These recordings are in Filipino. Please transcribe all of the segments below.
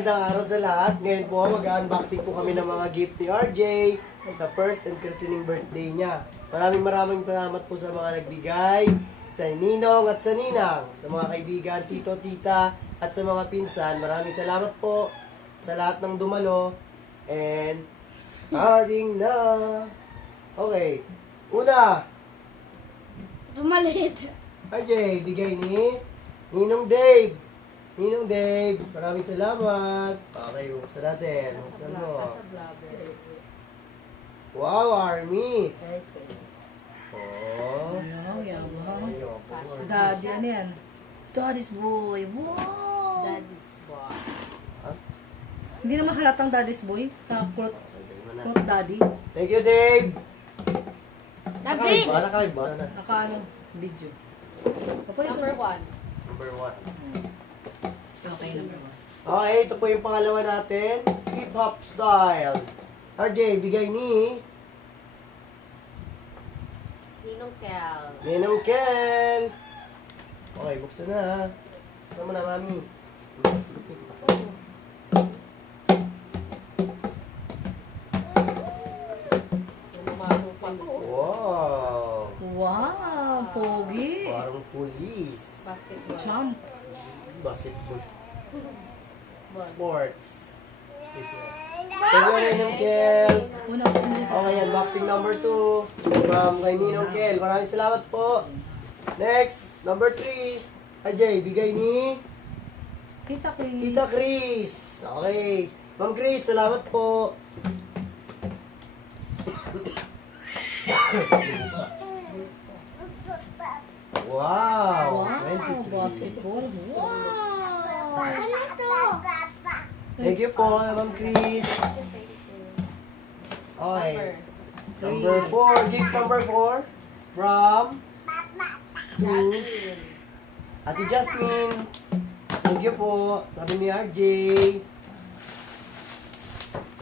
magandang araw sa lahat. Ngayon po, mag-unboxing po kami ng mga gift ni RJ sa first and christening birthday niya. Maraming salamat po sa mga nagbigay, sa Ninong at sa Ninang, sa mga kaibigan, tito, tita, at sa mga pinsan. Maraming salamat po sa lahat ng dumalo. And starting na. Okay. Una, Dumalit. RJ, bigay ni Ninong Dave. Ninong Dave, maraming salamat. Okay, buksan natin. Buksan mo. Wow, Army. Oh. Wow, yabang. Ayoko. Daddy, ano yan? Daddy's boy. Wow! Daddy's boy. Hindi naman halatang daddy's boy. Kulot daddy. Thank you, Dave. David! Nakalive ba? Naka ano, video. Number 1. Number 1. Okay, number 1. Okay, ito po yung pangalawa natin. Hip-hop style. RJ, bigay ni Ninong Kel. Ninong Ken. Okay, buksan na ha. Buksan mo na, mami. Lumalo pa to. Wow. Wow, pogi. Parang police. Basketball. Champ. Basketball. Ball. Sports. Thank you, Ninong Kel. Una. Okay, unboxing number 2 from kay Ninong Kel. Maraming salamat po. Next, number 3. Ajay, bigay ni Tita Chris. Tita Chris. Okay. Ma'am Chris, salamat po. Wow. Wow, 23. basketball. Wow. Thank you po, Ma'am Chris. Okay. Number 4. Gift number 4 from to Ate Jasmine. Thank you po. Sabi ni RJ.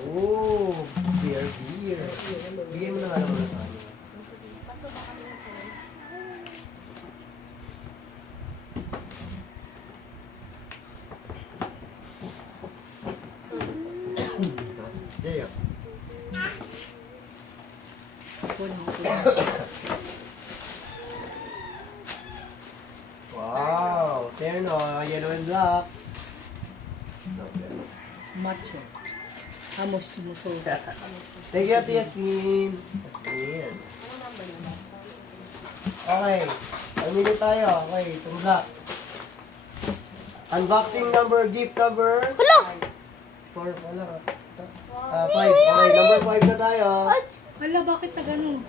Oh, beer. Bigay mo na nga naman sa kanya. Jaya. Wow, terno, yellow and black. Macho. Amos muso. Thank you, Ate Yasmin. Yasmin. Okay, pamili tayo. Okay, itong black. Unboxing number, gift number. 4 pala. 5. Okay, number 5 na tayo. Hala, bakit na ganun?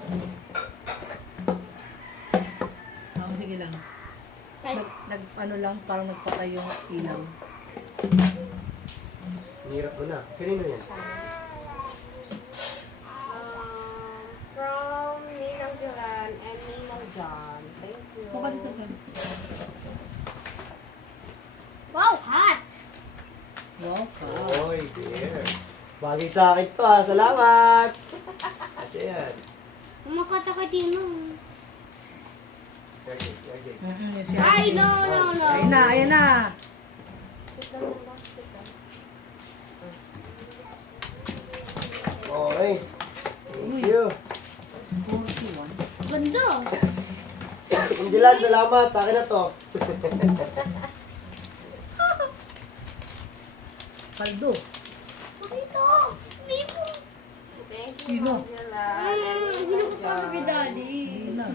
Sige lang. Ano lang, parang nagpatay yung ilaw. Hirap mo na. Kanino yan? From Ninang Joran and Ninong John. Thank you. Bukad ito gan. Wow, hot! Wow, ka. Oy, dear. Bagay sa akin to ha. Salamat. At yan. Umakata ka din mo. Ay, no. Ayan na. Okay. Thank you. 41. Ganda. Angelan, salamat. Akin na to. Paldo. Pakito. Libo. Thank you, Sino? Angela. Hindi ko sabi kay Daddy. Hindi na.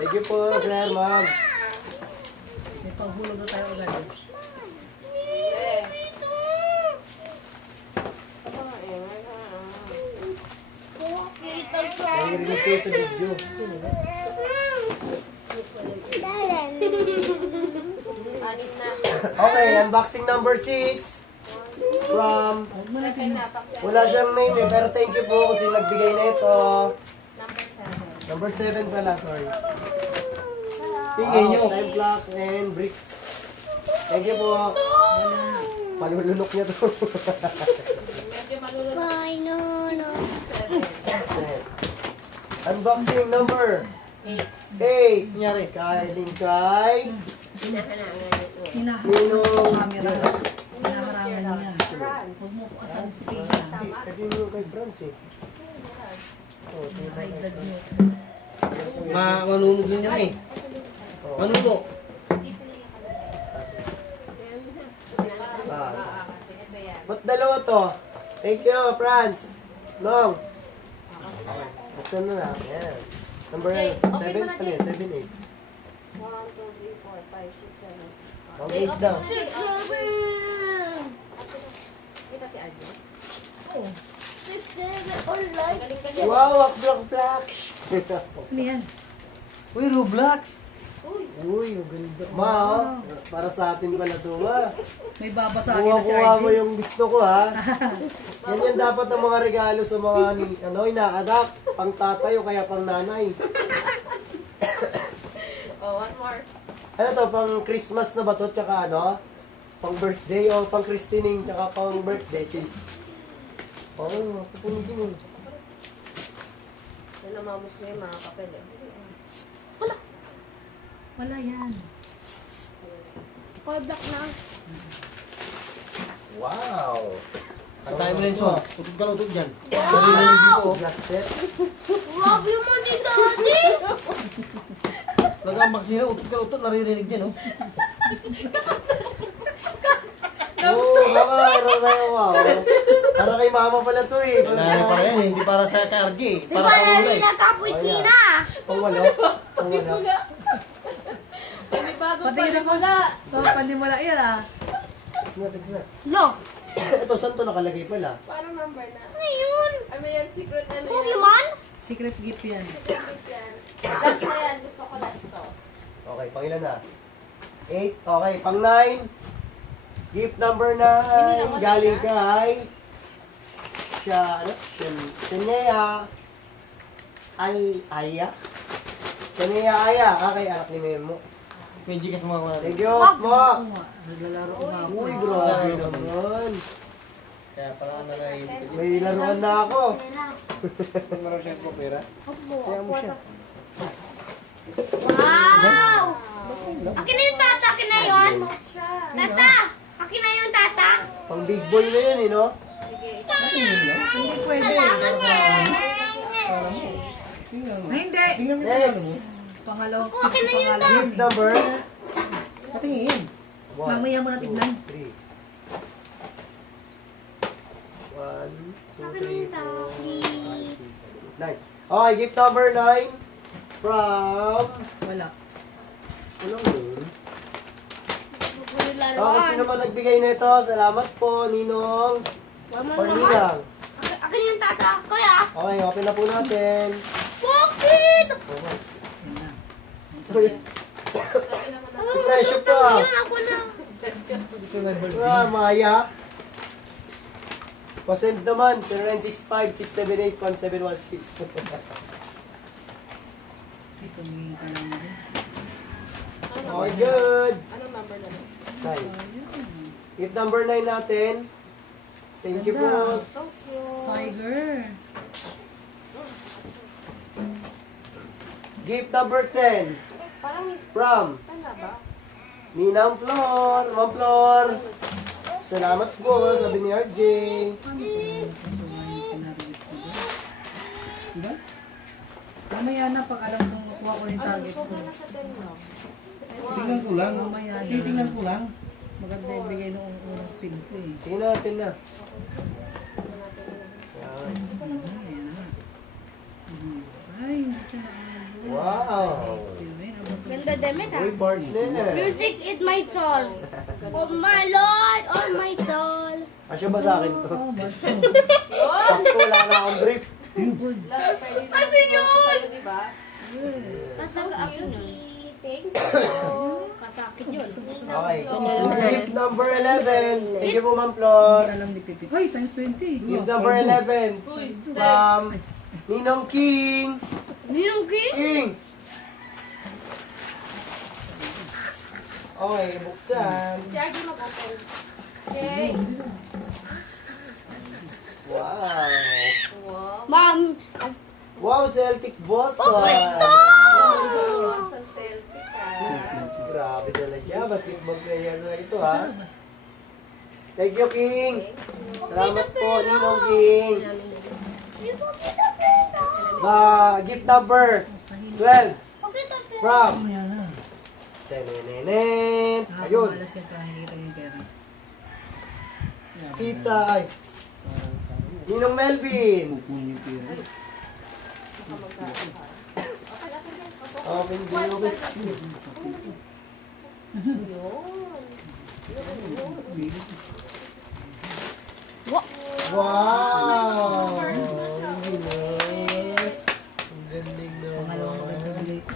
Thank you po, sir, ma'am. May panghulog na tayo agad. Eh. Nangirinig kayo sa video. Anim na. Okay, unboxing number 6 from, Huwag mo natin. wala siyang name eh, pero thank you po kasi nagbigay na ito. Number 7. Number 7 pala, sorry. Tingin nyo. Time clock and bricks. Thank you po. Palulunok niya to. Medyo malulunod. Unboxing number 8. Kay Lingkay. Hinaharap Ninong ang camera. Gerald. Hinaharangan niya. France. Huwag mo po asan sa screen Hindi, niya. kasi yung kay Franz eh. Oh, tingnan High kay blood Franz. mo. Manunog din yan eh. Oh. Manunog. Ah. Kasi ito yan. Ba't dalawa to? Thank you, Franz. Nong. Okay. Buksan mo na. Ayan. Number Okay, open 7? mo na, Ano yun? 7, 8. 1, 2, 3, 4, 5, 6, 7. Okay, daw. Kita si Arjo. Oo. Galing ka dyan. Wow, black black. Ano yan? Uy, Roblox. Uy, Uy, ang ganda. Ma, oh. Para sa atin pala to, ma. May babasa akin na si Kuha mo RJ. yung gusto ko, ha. Ganyan dapat ang mga regalo sa mga inaanak, pang tatay o kaya pang nanay. oh, one more. Ano to, pang Christmas na ba to? Tsaka ano? Pang birthday o pang christening, tsaka pang birthday. Oo, oh, pupunigin mo. Yan ang mga Muslim, mga kapel eh. Wala yan. Black na. Wow! Ang tayo mo na yun, Son. Utod ka na utod dyan. Narinig dito, oh. Glass set. Grabe mo dito, Ate! Nag-ambak sila, utod ka na utod. Naririnig dyan, oh. Oo, baka meron tayo, wow. Para kay mama pala to eh. Kailangan para yan, hindi para sa KRG. Para sa kulay. Cappuccino! Pang walo. Pang walo. Pati na ko na. Pandimula yan ah. Sige na. No! Ito, saan to nakalagay pala? Paano number na? Ano yun? Ano yan? Secret ano yan? Pokemon? Secret gift yan. Secret yan. Last na yan. Gusto ko last to. Okay, pang ilan na? 8. Okay, pang 9. Gift number 9. Galing kay Shania Aya. Shania Aya. Kay anak ni Memo. May Gcash mga mga. Thank you, Oo mo. nga. Naglalaro nga ako. Uy, grabe naman. Kaya pala ka narinig. May laruan na ako. Kung meron siya po pera. Kaya mo siya. Wow! Akin na yung tata, akin na yun. Tata! Akin na yung tata. Pang big boy na yun, eh, no? Hindi pwede. Kailangan niya. Tingnan mo. Ay, hindi. Tingnan mo yung ano mo. Pangalawang Akin na yung pangalan Gift yun eh. number Patingin. 1. Mamaya mo na tignan. 3. 1, 2, Akin na yung 3, tata, 4, please. 9. Okay, gift number 9 from... Wala. Ano yun? Yung Oh, laruan. sino man nagbigay nito? Salamat po, Ninong. Mama Or naman. Ninang. Akin yung tata. Kuya. Okay, open na po natin. Bakit? Okay. Yan na. Pressure pa. Yun ako na. Ito na birthday. Ah, Maya. Pasend naman, 0965-678-1716. Ito, tumingin ka lang din. Okay, good. Anong number na lang? 9. Gift number 9 natin. Thank you, boss. Tiger. Gift number 10 Parang may from tanda ba? Ninang Flor. Ma'am Flor. Salamat po, sabi ni RJ. Ano ito nga yung pinarigit ko doon? Diba? Mamaya na pag alam kong nakuha ko yung target ko. Sobrang nasa 10 lang. Tingnan ko lang. Mamaya na. Titingnan ko lang. Maganda yung bigay noong unang spin ko eh. Sige natin na. Yan. Ayan na. Ay, hindi siya nakakagawa. Wow. Ganda damit ah. Uy, partner. Music is my soul. Oh my Lord, oh my soul. Asya ba sa akin to? Oh, basta. Sakto, wala na akong brief. Lalo pwede na sa'yo, di ba? Kasakit yun. Thank you. Kasakit yun. Okay. Gift number 11. Thank you po, Ma'am Flor. Hindi alam ni Pipi. Ay, times 20. Gift number 11. From Ninong King. Ninong King? King. Okay, buksan. Si RJ mag-open. Okay. Wow. Wow. Ma'am, Wow, Celtic Boston. Boston selfie ka. Grabe talaga. Basketball player na ito ha. Thank you, King. Salamat po, Ninong King. Gift number 12 from Tenenenen. Ayun. Nakakamalas yan para nakikita yung pera. Kita ay. Ninong Melvin. Okay, hindi. Wow! Ang galing. Ang galing Pangalawang naman. magandang bigay ko.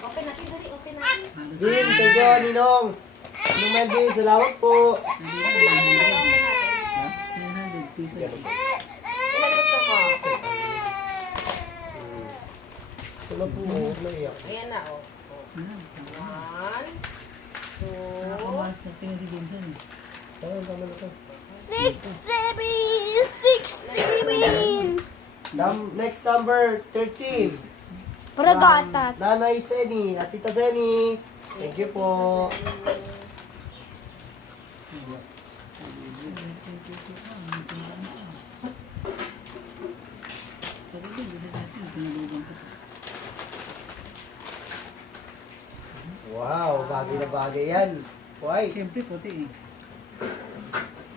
Open natin, dali, open natin. Halos Jim, thank you, Ninong. Ninong Melvin, salamat po. 900 pesos. Ilan gusto ko? Ito na po, huwag na iyak. Ayan na, oh. One, two, Nakakamalas na tingin si Jameson eh. Tama na ito. 6, 7. Next number, 13. Paragatat. Nanay Seni at Tita Seni. Thank you po. Sabi ko, hindi natin pinulugan ko. Wow, bagay na bagay yan. Why? Siyempre, puti eh.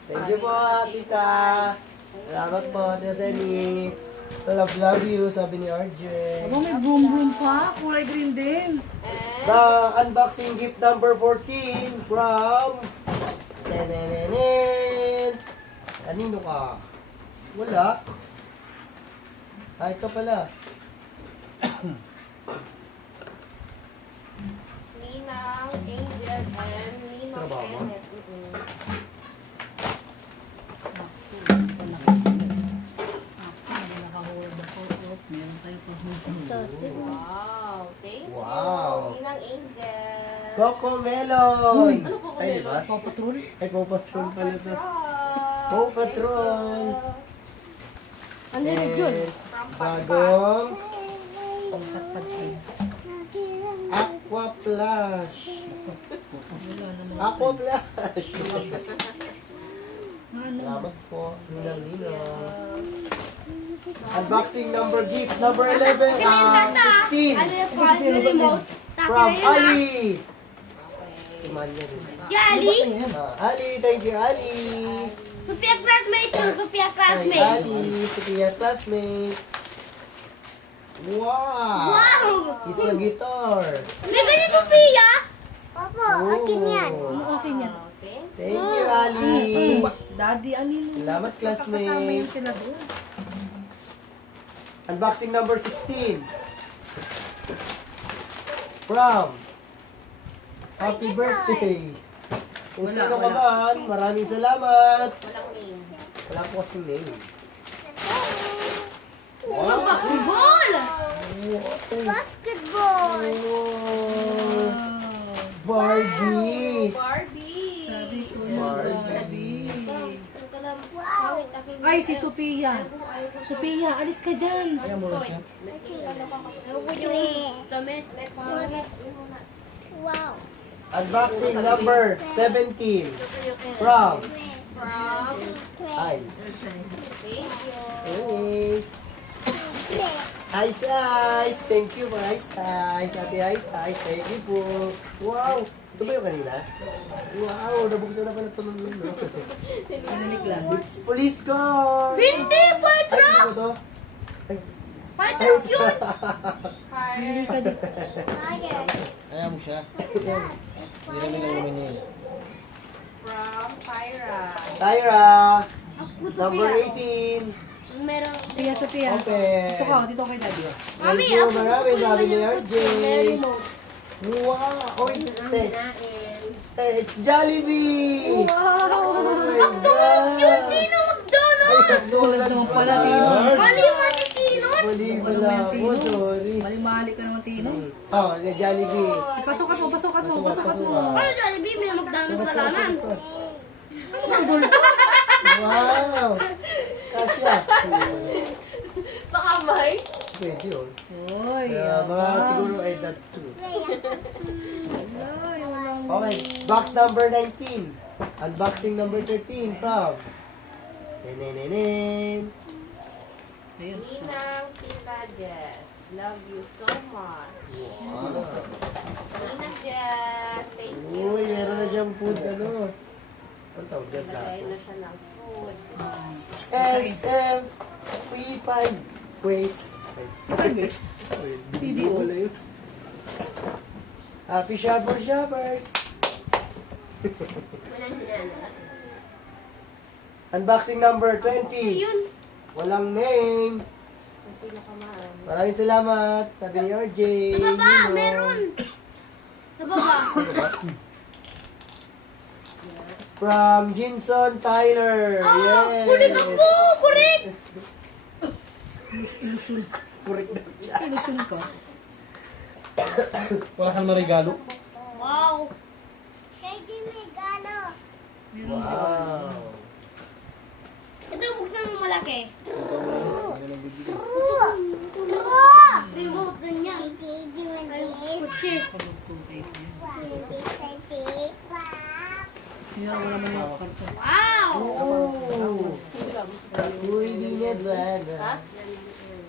Thank you po, Tita. Salamat po, Tita Seni. Love you, sabi ni RJ. Aba, may boom pa. Kulay green din. The unboxing gift number 14 from Tenenenen. Kanino ka? Wala. Ah, ito pala. Ninang, Angel, and Ninong Trabaho mo? Kenneth. Nakahulog ako. Meron tayo pa. Wow, thank you. Wow. Ninang Angel. Coco Melon. Ano Coco Ay, diba? Paw Patrol. Ay, Paw Patrol pala ito. Paw Patrol. Ano rin yun? From Bagong Pagpatpad kids. Aqua Flash. Wala naman. Aqua Flash. Ano? Salamat po. Ninang. Unboxing number gift number 11. 16. Ano yung call? Yung remote? From Ali. Si Manya rin. Yali? Ali, thank you, Ali. Sophia classmate to Sophia Ay, classmate. Ali, Sophia classmate. Wow! Wow! It's a guitar. May ganyan Sophia? Opo, akin yan. Ano okay niyan? Okay. Thank you, Ali. Daddy, anin mo? Salamat, Kasama yan classmate. sila doon. Unboxing number 16. From Happy Birthday. Kung Wala, sino ka wala. man, maraming salamat. Walang name. Wala po kasing name. Wow! Basketball! Basketball! Oh, Barbie. Barbie. Sabi ko Barbie. Wow! Ay, si Sophia. Sophia, alis ka dyan. Ayaw mo lang siya. Next one. Wow! Unboxing number 17. From From Ice. Thank you. Hey. Ice Ice. Thank you for Ice Ice. Ate Ice Ice. Thank you po. Wow. Ito ba yung kanina? Wow. Nabuksan na pala ito ng mundo. Naninig lang. It's police car. Hindi! Fire Ay, truck! ano to? Ay, Fire truck yun! Hindi Fire. ka din. Fire! Ayaw mo siya. Hindi namin lang namin niya. From Pyra. Tyra. Number 18. Meron. Sophia. Open. Dito ka, dito kay Daddy. Mami, Thank you, ako marami, gusto ko sabi ni ganyan RJ. may remote. Wow. Oy, it's Jollibee. Wow! McDonald's yun! Tino McDonald's! Tulad naman pala, Tino. Mali mali Tino! Mali Wala pala mo yan, ako, Tino. sorry. Mali-mali ka naman, Tino. Oh, Jollibee. Pasukat mo, pasukat mo, pasukat mo. Ano Jollibee? May McDonald's wala man. Wow! Kasya. Sa kamay. Pwede yun. Oy, Kaya mga siguro ay that too. Ay, walang Okay, box number 19. Unboxing number 13 from Nenenenen. Ayun. Ninang Tita Jess. Love you so much. Wow. Ninang Jess, thank you. Uy, meron na siyang food, ano. Ang tawag dyan Lagay natin? na siya ng food. SM P5 Waste. PDO. Wala yun. Happy shoppers! Unboxing number 20. Ayun. Walang name. Kung sino ka man. Maraming salamat. Sabi ni RJ. Sa baba, Nino. meron. Sa baba. From Jinson Tyler. Yes. Kulik ako! Kulik! Ilusun. Correct na siya. Ilusun ka. Wala kang marigalo. Wow. Siya yung regalo. Meron ka. Wow. Ito, buksan mo malaki. Remote na niya. Kutsi. Pagod-tubig. Sinara mo naman yung karton. Wow! Oh. Uy, binibana.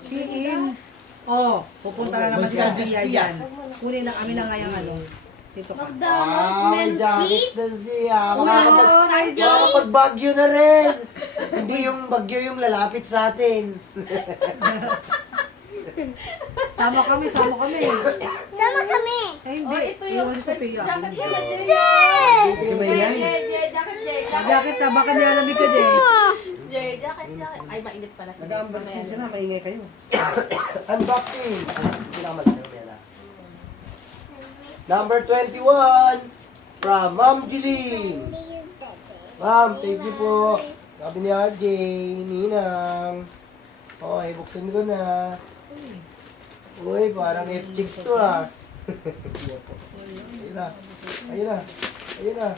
Shein. Oh, pupunta na naman si Gia yan. Kunin na kami na ngayang ano. Dito ka. McDonald's Ah, may milk jacket tea. na siya. Oh, Makakapag-bagyo na rin. Hindi yung bagyo yung lalapit sa atin. Sama kami, sama kami. Sama kami. Ay, hindi. Oh, ito yung Iwan si Sophia. jacket nila, Jay. Hindi ba yan? Jacket, Jay. Bakit ka? Baka nilalamig ka, Jay. Jay, jacket. Ay, mainit pala sa Nag-unboxing sila, maingay kayo. Unboxing. Hindi na kamalala. Number 21 from Ma'am Julie. Ma'am, thank you po. Sabi ni RJ, Ninang. Okay, buksan ko na. Uy, parang F-Chicks to ah. Ayun na. Ayun na. Ayun na.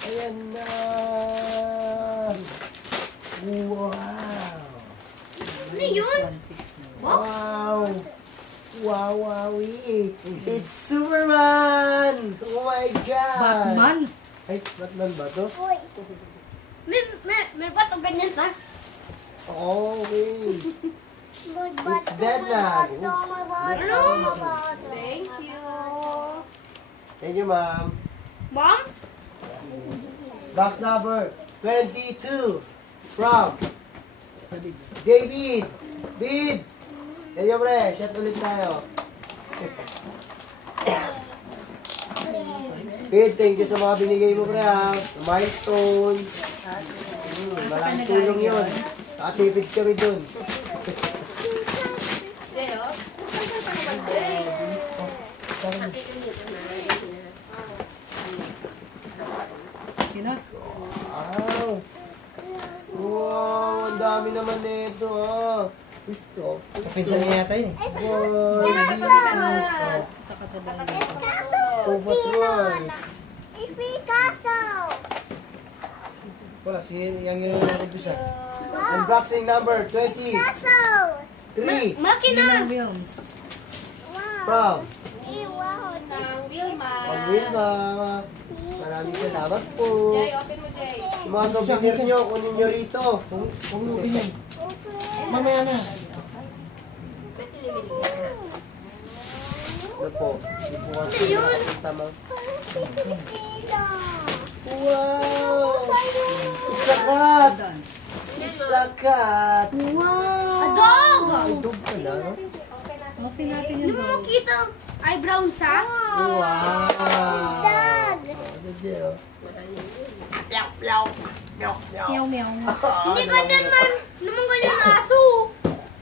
Ayan na. Wow. Ano yun? Wow. Wow, wowie. It's Superman! Oh my God! Batman. Ay, Batman ba to? May bato ganyan sa? Okay. It's Batman. Ano? Thank you. Thank you, ma'am. Mom? Box number 22 from David. Bid! Thank you, pre. Shot ulit tayo. Bid, thank you sa mga binigay mo, pre, ha. Milestones. Maraming tulong yun. Nakatipid kami dun. Jay, oh. Saan ka naman, Jay? Sina? Wow! Wow! Ang dami naman nito, ha. Gusto. Kapinsan niya yata yun eh. Wow! Sa katrabaho. Paw Patrol. Wala, si yang yung nag-umpisa. Unboxing number 23 Makina! Wilms. from Nang Wilma. Pang Wilma. Maraming salamat po. Jay, open mo, Jay. Yung mga souvenir nyo, kunin nyo rito. Huwag mo yan. Mamaya na. Ano po? Hindi po kasi tama. Wow! It's a cat! Daan. It's a cat! A dog! Ay, dog pala, no? Open natin Hindi yung mo dog. makita eyebrow sa? Wow! Dog! Ano dyan, oh? Meow meow. Hindi ganyan man. Naman ganyan na aso.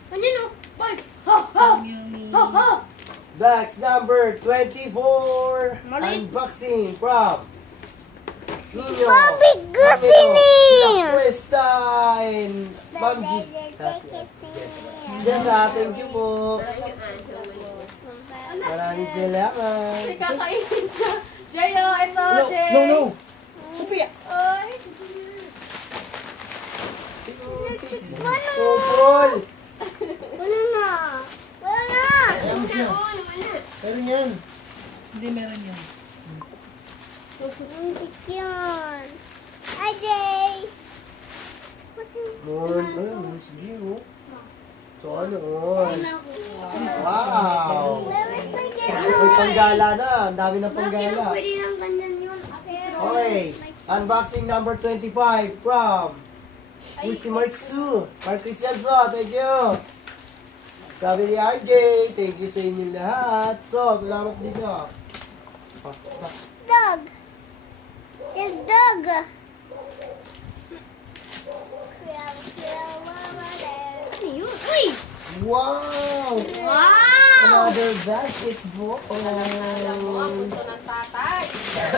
Ganyan o. Boy. Ha ha. Meow meow. Ha ha. Box number 24. Mali. Unboxing from Nino. Mabigat La Cuesta and Ma'am G. Jessa, thank you po. Maraming salamat. Jay, kakainin siya. Jay, oh, ito, No, Jay. no, no. Sophia. Ay. Control. Wala na. Wala na. Meron yan. Hindi, meron yun. Moons Giro. So, ano, wow. Where is my May panggala na. Ang dami ng panggala. Pwede lang ganyan yun. Okay. Unboxing number 25 from Lucy Marksu. Mark Cristianso, thank you. Sabi ni RJ, thank you sa inyo lahat. So, salamat dito. Dog. There's dog. Ano yun? Uy! Wow! Wow! Another basketball. Alam mo ang gusto ng tatay.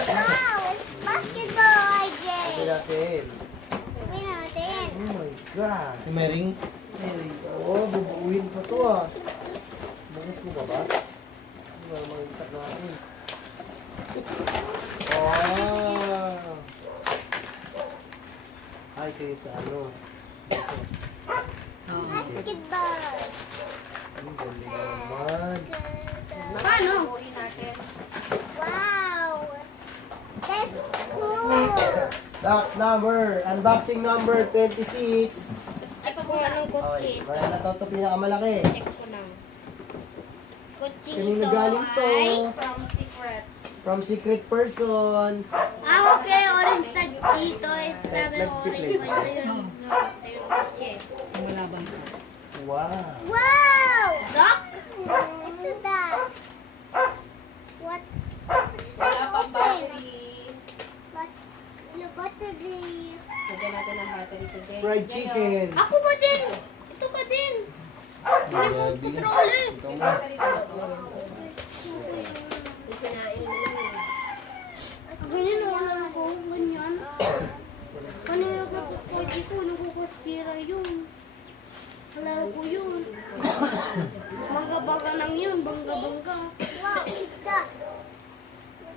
Wow! It's basketball, RJ. Ito natin. Wait natin. Oh my God. May ring. Oo, bubuuin pa to ah. Bukas mo ba ba? Makikita natin. Oh! Ay, kayo sa ano. Basketball. Ang galing naman. Paano? Buuin natin. Wow! That's cool. That's number, unboxing number 26. Ito po Kuha na. ng kotse. Okay, kaya na to pinakamalaki. Check ko lang. Kotse Kanino ito galing to? ay... From Secret. From secret person. Okay, orange na dito. Sabi ko orange. Ito yung kotse. Malaban ka. Wow. Wow! Doc? Ito da. What? Wala pang battery. But, ano battery? Lagyan natin ng battery today. Fried chicken. Ako ba din? Ito ba din? Remote control eh. Yung battery ko ba to? Ganyan o alam ko. Ganyan. Kanina pa kotse ko. Nagkukutsira yun. Alam ko yun. Bangga-bangga lang yun. Bangga-bangga. Wow, ika.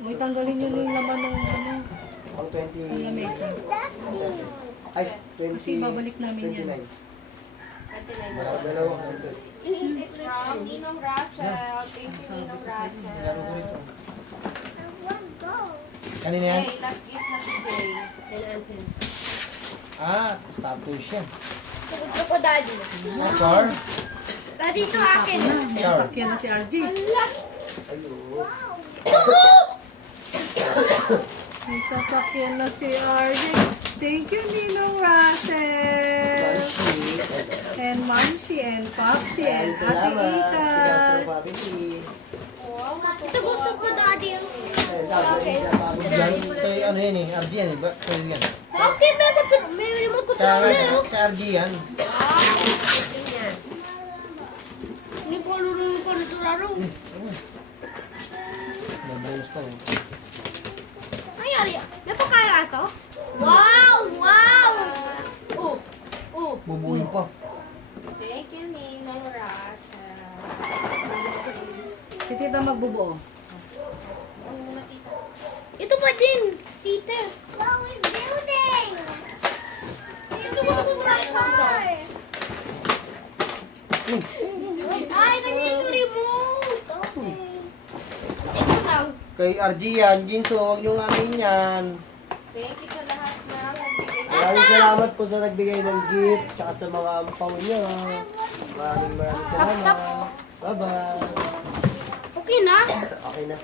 May tanggalin yun yung laman ng ano, Ang 20. ng lamesa. Ay, 20. Kasi babalik namin yan. 29. 29. Dalawa. From Ninong Russell. Thank you, Ninong Russell. Laro ko rito. Go. Kanina yan? Okay, last gift na today. Ah, stopwatch yan. Gusto ko, Daddy. Ah, car? Daddy, ito akin. Sasakyan na si RJ. Ayun. May sasakyan na si RJ. Thank you, Ninong Russell. And Mamshi and Popshi and Ate Salamat. Ika. Tigastro family. Wow, Ito gusto ko, Daddy. Ayun, sabi niya, family. Yan, ito yung ano yan eh. RG yan eh. Ba? Sa'yo yan. Okay, may remote control eh. oh. Sa RG yan. Hindi ko lulunod ko nito laro. Nabunus pa yun. Ay, Ari. Napakala ito? Wow! Wow! Bubuhin pa. Thank you, Ninong Russell. Si Tita magbubuo. Ito pa din, Tita. Wow, it's building! Ito ko car. Ay, ganyan ito remote. Okay. Ito lang. Kay RG yan. Jinso, huwag nyo amin yan. Thank you sa lahat na nagbigay. Maraming salamat po sa nagbigay ng gift, tsaka sa mga ampaw niyo. Maraming salamat. Bye-bye. Okay na? Okay na.